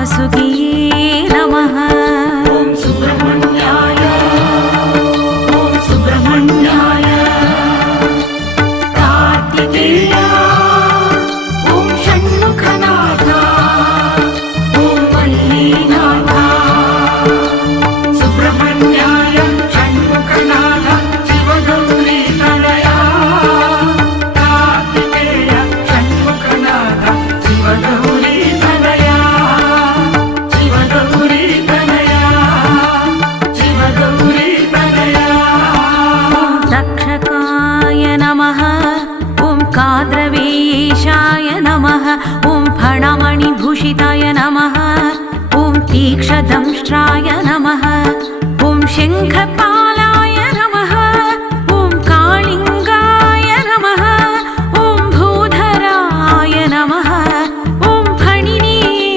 वासुकिये नमः। ॐ सुब्रह्मण्याय ॐ सुब्रह्मण्याय कार्तिकेय ॐ षण्मुखनाथ ॐ वल्लीनाथ सुब्रह्मण्याय षण्मुखनाथ शिवगौरी तनया कार्तिकेय षण्मुखनाथ शिवगौरी तनया शिवगौरी तनया शिवगौरी तनया। तक्षकाय नमः ॐ काद्रवेशाय नमः ॐ फणमणिभूषिताय नमः ॐ तीक्ष्णदंष्ट्राय नमः ॐ शङ्खपा